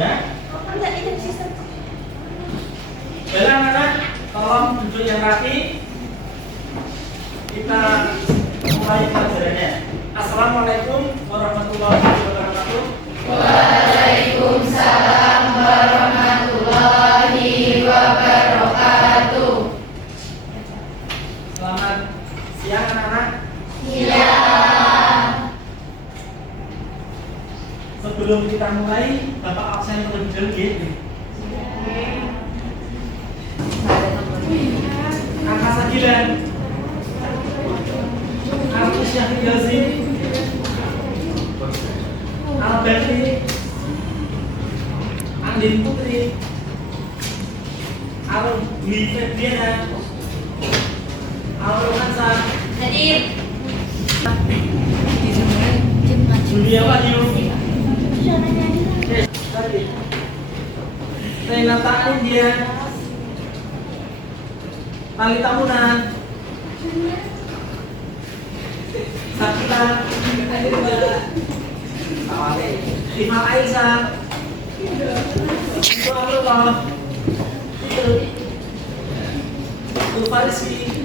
Ya? Baiklah anak-anak, tolong duduk yang rapi. Kita mulai pelajarannya. Assalamualaikum warahmatullahi wabarakatuh. Waalaikumsalam warahmatullahi wabarakatuh. Selamat siang anak-anak. Iya. Sebelum kita mulai, Bapak absen terlebih dahulu gitu. Angka 9 Arti Syahid Yazid Al-Badri Andin Putri Al-Dwi Febriana Al-Rohansa Hadir. Julia Wahyu Renata India Talita Muna Sakila Imal Aisyah Itu Allah Itu Farisi.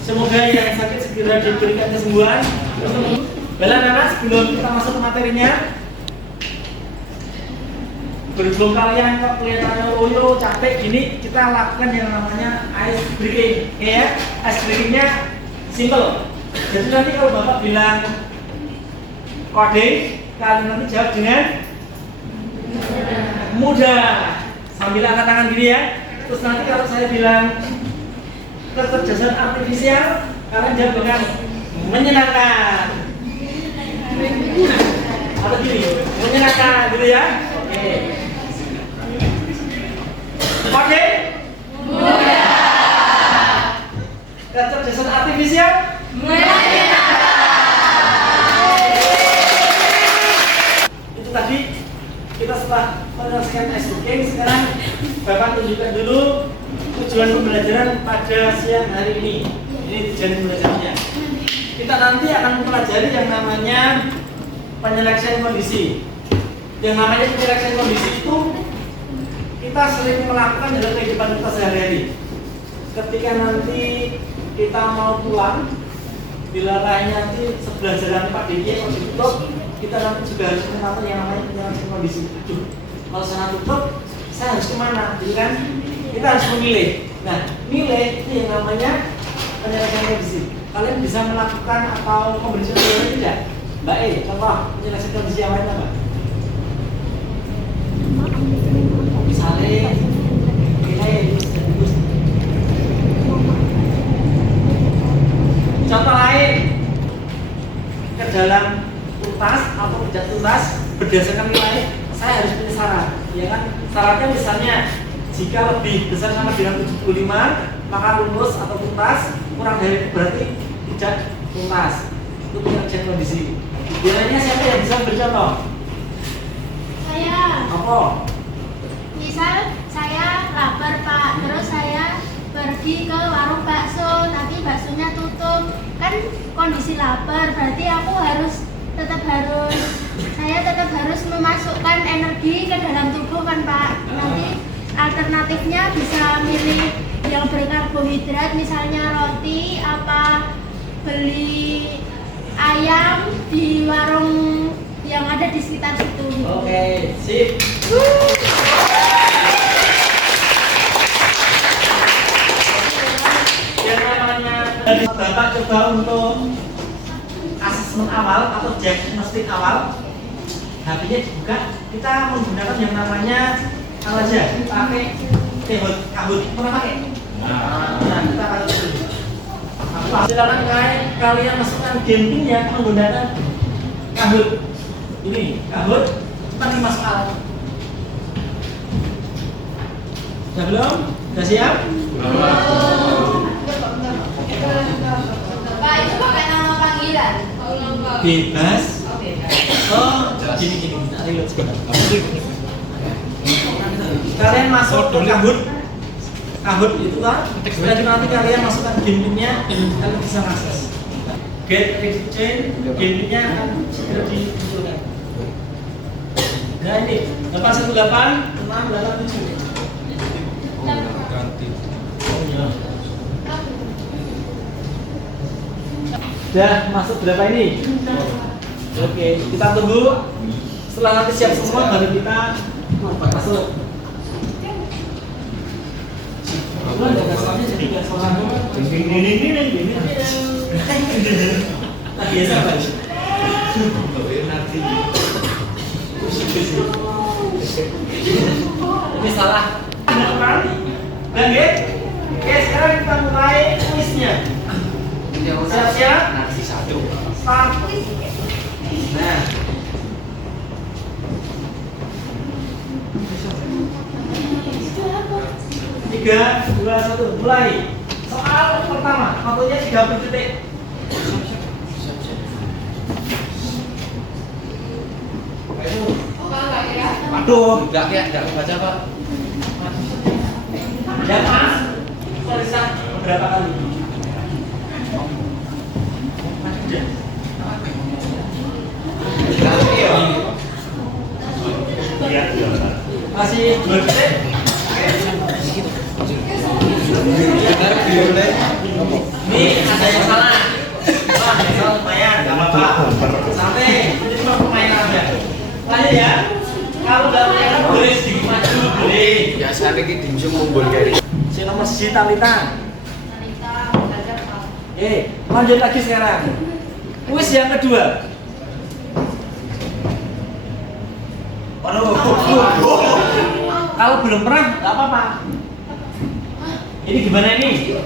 Semoga yang sakit segera diberikan kesembuhan. Baiklah anak-anak, sebelum kita masuk ke materinya, berhubung kalian kok kelihatannya loyo, capek gini, kita lakukan yang namanya ice breaking. Oke ya, ice breakingnya simple. Jadi nanti kalau Bapak bilang kode, kalian nanti jawab dengan mudah. Sambil angkat tangan gini ya. Terus nanti kalau saya bilang kecerdasan artifisial, kalian jawab dengan menyenangkan. Atau gini, menyenangkan gitu ya. Oke. Oke? Mudah. Kecerdasan artifisial? Menyenangkan. Itu tadi kita setelah menyelesaikan ice breaking, sekarang Bapak tunjukkan dulu tujuan pembelajaran pada siang hari ini. Ini tujuan pembelajarannya. Kita nanti akan mempelajari yang namanya penyeleksian kondisi. Yang namanya penyeleksian kondisi itu kita sering melakukan dalam kehidupan kita sehari-hari. Ketika nanti kita mau pulang, bila lainnya nanti sebelah jalan Pak Diki kalau ditutup, kita nanti juga harus mengatur yang namanya penyeleksian kondisi. Kalau sana tutup, saya harus kemana? Jadi kan kita harus memilih. Nah, milih itu yang namanya penyeleksian kondisi. Kalian bisa melakukan atau memberi contoh tidak? Mbak E, contoh penyeleksian kondisi yang lain apa? Misalnya contoh lain ke dalam tuntas atau tidak tuntas berdasarkan nilai saya harus pilih syarat, ya kan? Syaratnya misalnya jika lebih besar sama dengan 75 maka lulus atau tuntas, kurang dari itu berarti tidak tuntas. Itu penyeleksian kondisi. Biasanya siapa yang bisa bercontoh? Saya, Apa? misal saya lapar Pak, terus saya pergi ke warung bakso, tapi baksonya tutup, kan kondisi lapar, berarti saya tetap harus memasukkan energi ke dalam tubuh kan Pak. Nanti alternatifnya bisa milih yang berkarbohidrat, misalnya roti, apa beli ayam di warung yang ada di sekitar situ. Oke, sip. Yang namanya dari Bapak coba untuk asesmen awal atau diagnostik awal, HP-nya dibuka, kita menggunakan yang namanya apa aja? Pakai kabut. Pernah pakai? Nah, kita pakai dulu. Silakan kalian masukkan game pinnya menggunakan kabut. Ini kabut, cepat dimasuk alat. Sudah belum? Sudah siap? Pak, itu pakai nama panggilan. Bebas. Oh, gini. Kalian masuk ke kabut itu kan. Setelah itu nanti kalian masukkan game-nya, kalian bisa akses. Get ready to change, game-nya akan segera dimunculkan. Nah ini 818 687. Ganti. Oh iya. Udah masuk berapa ini? Oke, kita tunggu. Setelah nanti siap semua baru kita masuk. Biasa Pak. Ini salah. Oke, sekarang kita mulai kuisnya. Siap-siap. Start. Nah. Tiga, dua, satu, mulai. Soal pertama, waktunya 30 detik. Waduh, enggak baca Pak. Ya Mas, bisa beberapa kali. Masih 2 detik. Ini ada yang salah. Wah, yang salah lumayan, nggak apa-apa. Sampai ini cuma permainan aja. Lanjut ya. Kalau nggak permainan boleh sedikit maju, boleh. Biasanya kita dinjung ngumpul kayak Si nomor si Talita. Lanjut lagi sekarang. Kuis yang kedua. Kalau belum pernah, nggak apa-apa. Ini gimana ini?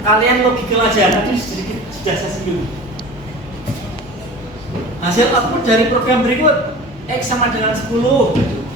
Kalian logikal aja, nanti sedikit sudah saya singgung. Hasil output dari program berikut X sama dengan 10.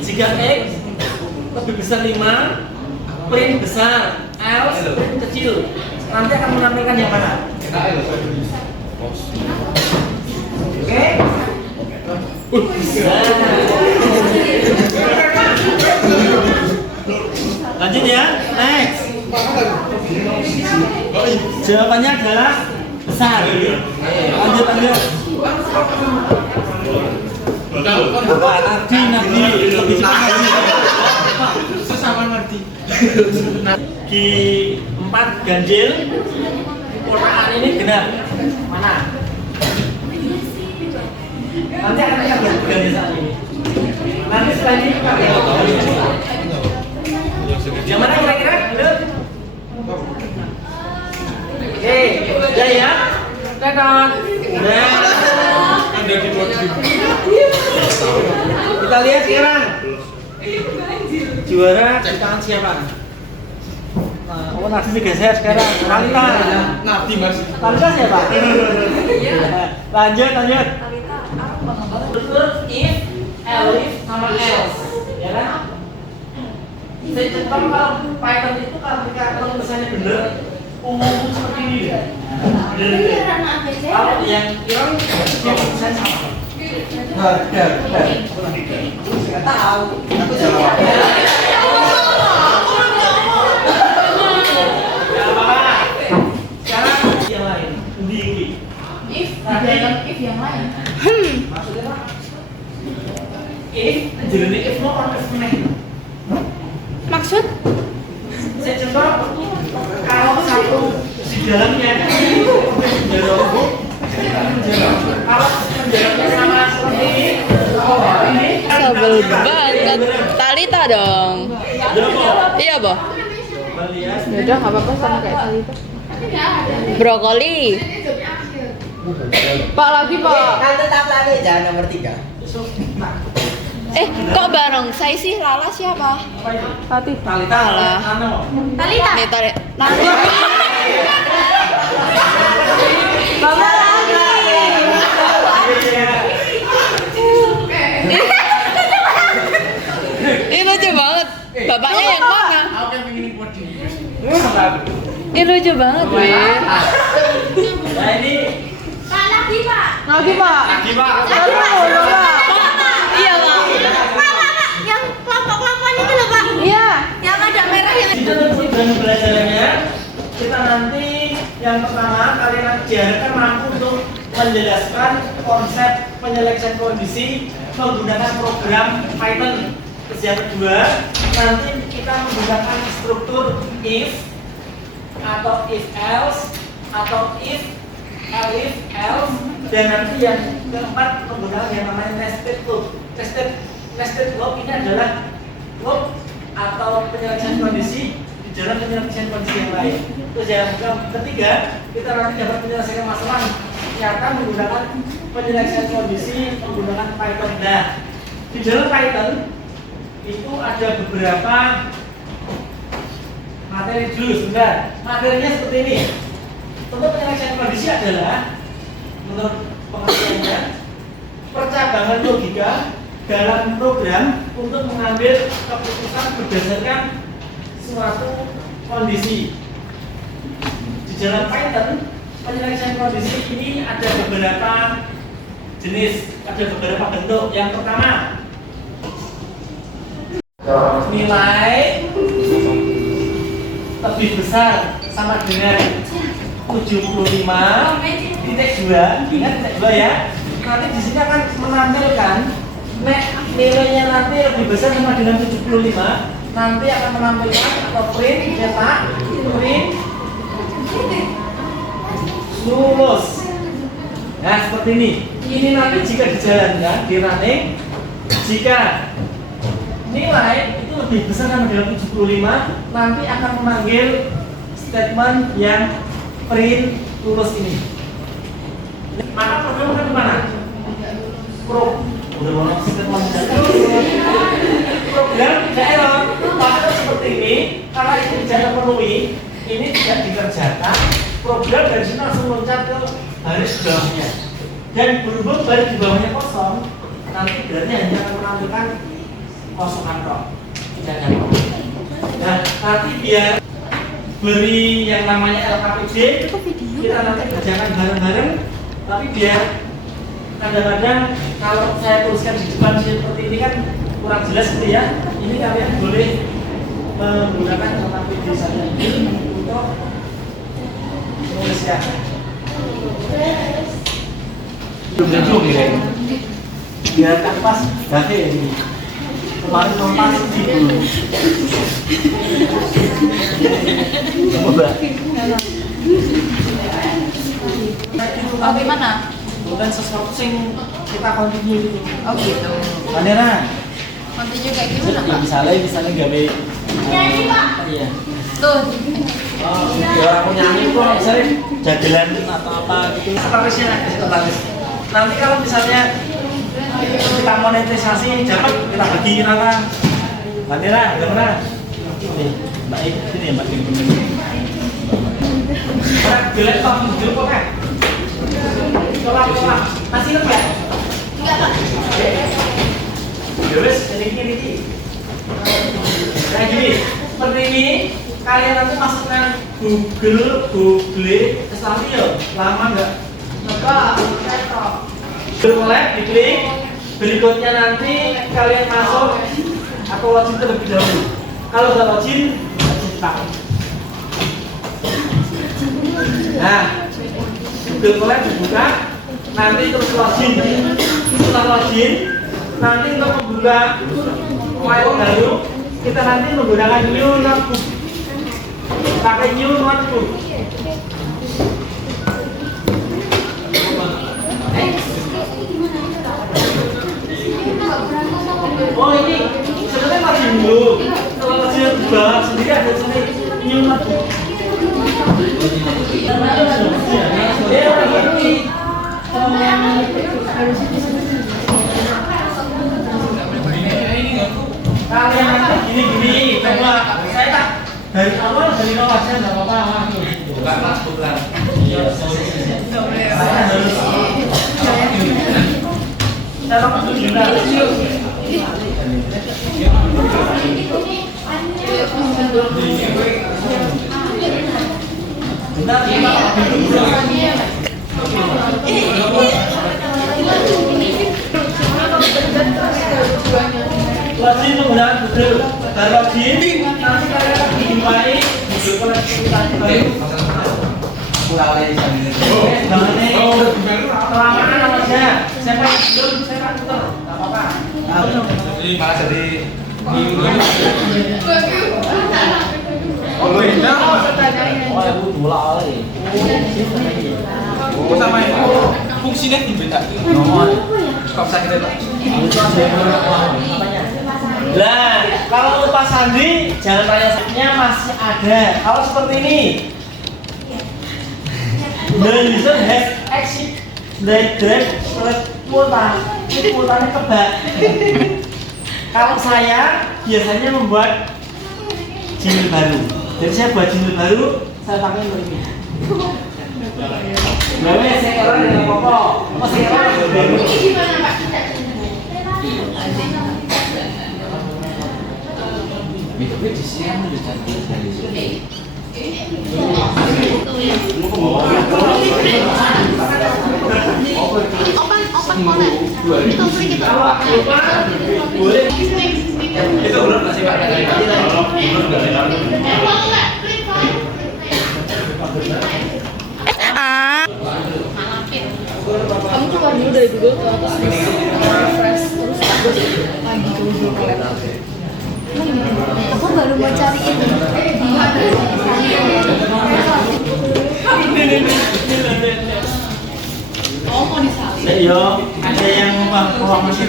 Jika X lebih besar 5, print besar, else print kecil. Nanti akan menampilkan yang mana? Oke? Lanjut ya, next. Jawabannya adalah besar. Lanjut. Nanti lebih cepat lagi. Di 4 ganjil, kotaan ini genap. Mana? Nanti akan kita ganjil saat ini. Nanti setelah ini kita yang mana kira-kira? Oke, udah ya. Tekan. Udah. Kita lihat sekarang. Juara di tangan siapa? Nah, nanti digeser sekarang. Talita. Nabi Mas. Talita siapa? Lanjut. Terus if, else, sama else, ya kan? Saya contoh kalau Python itu kalau misalnya bener umum seperti ini ya. Kalau yang kurang dia bisa sama. Nggak tahu. Aku jawab. Sekarang yang lain. If yang lain. Maksudnya apa? If jadi if no on Maksud? Saya contoh kalau satu di dalamnya kalau penjaraannya sama seperti ini Sebel banget. Talita dong. Iya, Boh. Ya udah, enggak apa-apa sama kayak Talita. Brokoli. Pak lagi, Pak. Kan tetap lagi jangan nomor 3. Kok bareng? Saya sih Lala siapa? Talita Talita. Nih, tarik. Nanti. Mama lagi. Ini lucu banget. Bapaknya yang mana? Ini lucu banget, Wih. Nah ini Lagi, Pak. Lagi, Pak. Iya, Pak. Yang kelompok-kelompokan itu loh, Pak. Iya. Yang ada merah yang dan belajarnya kita nanti yang pertama kalian diharapkan mampu untuk menjelaskan konsep penyeleksian kondisi menggunakan program Python. Terus yang kedua, nanti kita menggunakan struktur if atau if else atau if else, dan nanti yang keempat menggunakan yang namanya nested loop. Nested loop ini adalah loop atau penyelesaian kondisi di dalam penyelesaian kondisi yang lain. Terus yang ketiga, kita nanti dapat menyelesaikan masalah nyata menggunakan penyelesaian kondisi menggunakan Python. Nah, di dalam Python itu ada beberapa materi dulu. Sebentar, materinya seperti ini. Untuk penyelesaian kondisi adalah menurut pengertiannya percabangan logika dalam program untuk mengambil keputusan berdasarkan suatu kondisi. Di dalam Python, penyelesaian kondisi ini ada beberapa jenis, ada beberapa bentuk. Yang pertama, nilai lebih besar sama dengan 75 titik 2. Ingat titik 2 ya. Nanti di sini akan menampilkan nilainya nanti lebih besar sama dengan 75. Nanti akan menampilkan atau print cetak print lulus. Nah, seperti ini. Ini nanti jika dijalankan di running, jika nilai itu lebih besar sama dengan 75, nanti akan memanggil statement yang print lulus ini. Maka program akan kemana? Program tidak error. Maka seperti ini, kalau ini tidak terpenuhi, ini tidak dikerjakan, program dari sini langsung loncat ke baris bawahnya. Dan berhubung baris di bawahnya kosong, nanti berarti hanya akan menampilkan kosongan kok, tidak ada. Nah, nanti biar beri yang namanya LKPD, kita nanti kerjakan bareng-bareng. Tapi biar kadang-kadang kalau saya tuliskan di depan seperti ini kan kurang jelas gitu ya. Ini kalian boleh menggunakan LKPD saja ini untuk menuliskan. Belum ya, biar kan pas gak ini. Kemarin nompas dulu. Oh, gimana? Bukan sesuatu yang kita continue gitu. Oh gitu. Bandera. Continue kayak gimana, Pak? Misalnya gawe. Iya. Tuh. Oh, orang punya nyanyi kok misalnya jagelan atau apa gitu. Sekretarisnya. Nanti kalau misalnya kita monetisasi dapat, kita bagi rata. Bandera, gimana? Mbak ini ya, Mbak ini. Gelap top dulu kok kan? Coba. Masih ingat ya? Enggak, Pak. Ya wes, jadi gini. Nah gini, seperti ini kalian nanti masukkan Google, terus nanti ya lama enggak? Enggak, Google Lab diklik, berikutnya nanti kalian masuk atau login terlebih dahulu. Kalau nggak login, tak. Nah, Google Lab dibuka, nanti terus login. Setelah login, nanti untuk membuka file baru, kita nanti menggunakan new notebook. Pakai new notebook. Oh ini sebenarnya login dulu. Kalau login buka sendiri ada sini new notebook. Kalian nanti gini, coba saya tak dari awal dari nol aja nggak apa-apa. Buka mas, buka. Iya, saya harus. Saya mau juga. Bentar, login menggunakan Google. Dan login nanti kalian akan dijumpai Google Koneksi baru. Lalai jangan. Banget nih. Kelamaan aja. Siapa yang belum? Saya tak putar. Gak apa-apa. Jadi malah jadi Oh, beda. Oh, aku bola oleh. oh sama ini fungsinya beda. Nomor. Kok bisa kita Lah, kalau untuk Pak Sandi, jalan raya nya masih ada. Kalau seperti ini, the user has exit the drive kuota. Ini kuotanya kebak. Kalau saya biasanya membuat jingle baru. Jadi saya buat jingle baru, saya pakai untuk ini. Lalu saya orang dengan pokok, saya orang baru. Ini gimana Pak? Tapi di sini kan udah cantik dari sini. Open boleh. Itu free kita. Boleh. itu belum masih Pak dari tadi. Kamu keluar dulu dari Google ke atas refresh terus lagi ke Google ke laptop. Aku baru mau cari itu. Oh mau disalin? Yo, ada yang mau masih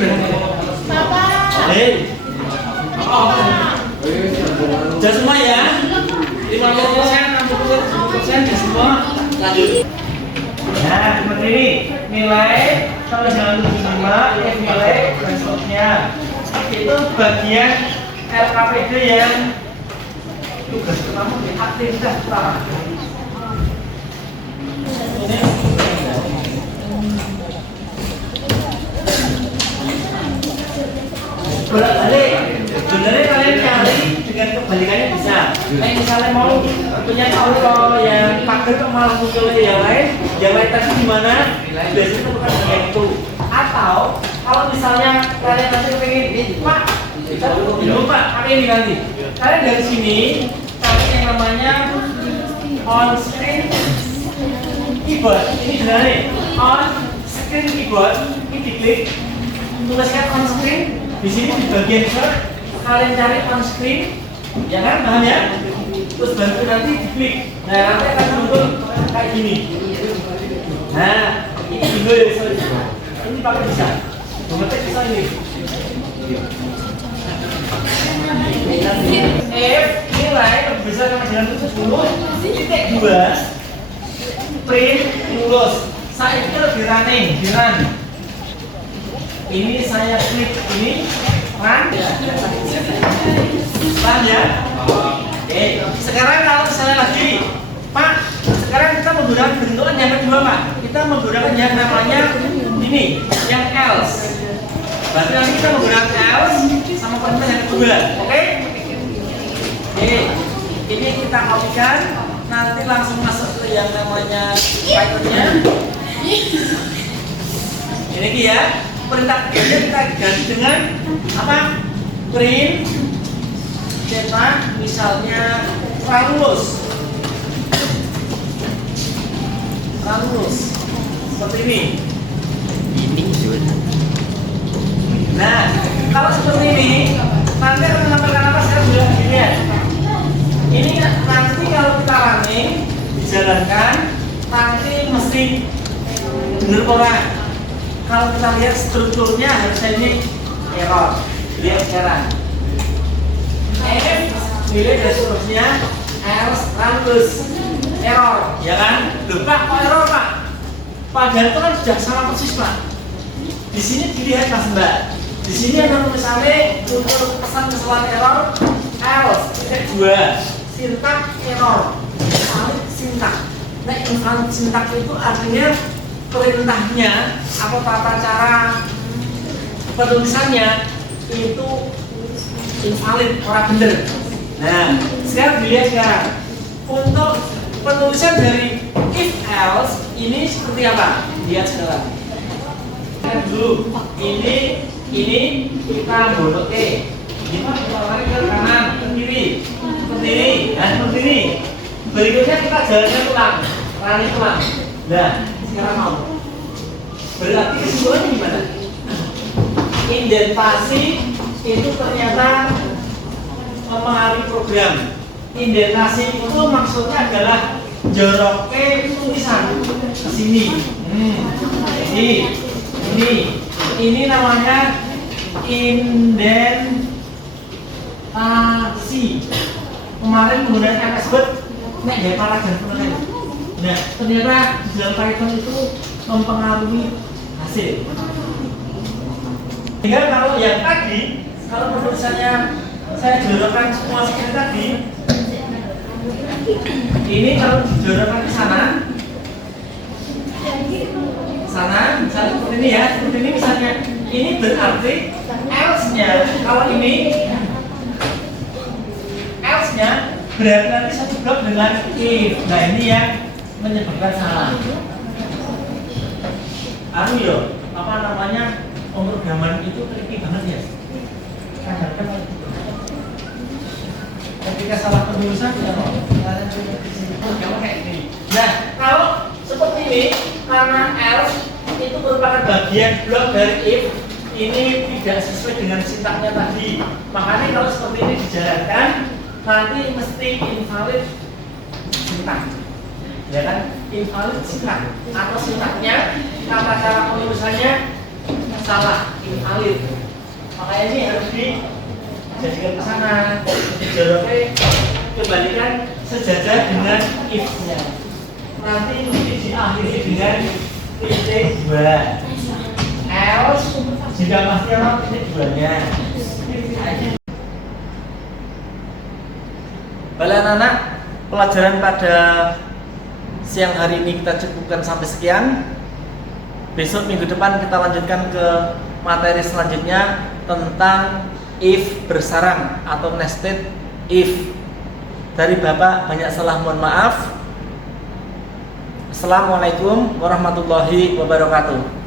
Papa. Hei. Jangan semua ya. 50%, 60% ya semua. Lanjut. Nah, seperti ini. Nilai kalau jangan 75, nilai dan seterusnya. Itu bagian LKPD yang tugas pertama di aktivitas pertama. Bolak-balik, sebenarnya kalian cari dengan kebalikannya bisa. Misalnya mau punya contoh yang pagar kok malah muncul yang lain tadi di mana? Biasanya itu bukan bagian itu. Atau kalau misalnya kalian nanti pengen, Pak, Pak, pakai ini nanti. Kalian dari sini cari yang namanya on screen keyboard. Ini sebenarnya on screen keyboard. Ini diklik, tuliskan on screen. Di sini di bagian search kalian cari on screen, ya kan, paham ya? Terus bantu nanti diklik. Nah, nanti akan muncul kayak gini. Nah, ini juga ya, sorry. Ini pakai bisa. Memetik bisa ini. F nilai bisa dengan 70 titik 2 print lulus. Saya itu lebih running, di run. Ini saya klik ini run. Paham ya? Oke. Sekarang kalau misalnya lagi, Pak, sekarang kita menggunakan bentukan yang kedua, Pak. Kita menggunakan yang namanya ini, yang else. Berarti nanti kita menggunakan else sama perintah yang kedua, oke? Oke. Ini kita kopikan, nanti langsung masuk ke yang namanya Python-nya. Ini ya. Perintah kedua kita ganti dengan apa? Print cetak misalnya lulus seperti ini. Nah, kalau seperti ini nanti akan menampilkan apa? Saya sudah lihat. Ini nanti kalau kita running dijalankan nanti mesti benar orang. Kalau kita lihat strukturnya harusnya ini error. Lihat sekarang. Nilai dan seterusnya else lulus error, ya kan? Loh Pak, kok error Pak? Padahal itu kan sudah sama persis Pak. Di sini dilihat Mas Mbak. Di sini ada misalnya untuk pesan kesalahan error else titik 2 sintak error invalid sintak. Nah invalid sintak itu artinya perintahnya apa tata cara penulisannya itu invalid, orang bener. Nah, sekarang dilihat sekarang untuk penulisan dari if else ini seperti apa? Lihat sekarang. Dulu ini kita bodoh gimana kita lari ke kanan ke kiri seperti ini dan seperti ini. Berikutnya kita jalankan ulang. Rani kelam. Nah, sekarang mau. Berarti kesimpulannya gimana? Indentasi itu ternyata mempengaruhi program. Indentasi itu maksudnya adalah joroknya tulisan ke sini. Ini namanya indentasi. Kemarin menggunakan MS Word, nek gaya paragraf penulis. Nah, ternyata di dalam Python itu mempengaruhi hasil. Tinggal kalau yang tadi, kalau penulisannya saya jorokkan semua seperti tadi, ini kalau dijorokkan ke sana, misalnya seperti ini ya, seperti ini misalnya, ini berarti else-nya, kalau ini else-nya berarti nanti satu blok dengan if. Nah ini yang menyebabkan salah. Apa namanya, pemrograman itu tricky banget ya. Kadang-kadang ketika salah penulisan ya kayak gini. Nah, kalau seperti ini karena else itu merupakan bagian blok dari if, ini tidak sesuai dengan sintaknya tadi. Makanya kalau seperti ini dijalankan nanti mesti invalid sintak. Ya kan? Invalid sintak atau sintaknya tata cara penulisannya salah, invalid. Makanya ini harus dijadikan ke sana, dijoroknya kembalikan sejajar dengan if-nya. Nanti mesti diakhiri dengan titik 2. Else jika pasti orang titik 2-nya. Baik anak-anak, pelajaran pada siang hari ini kita cukupkan sampai sekian. Besok minggu depan kita lanjutkan ke materi selanjutnya tentang if bersarang atau nested if. Dari Bapak banyak salah, mohon maaf. Assalamualaikum warahmatullahi wabarakatuh.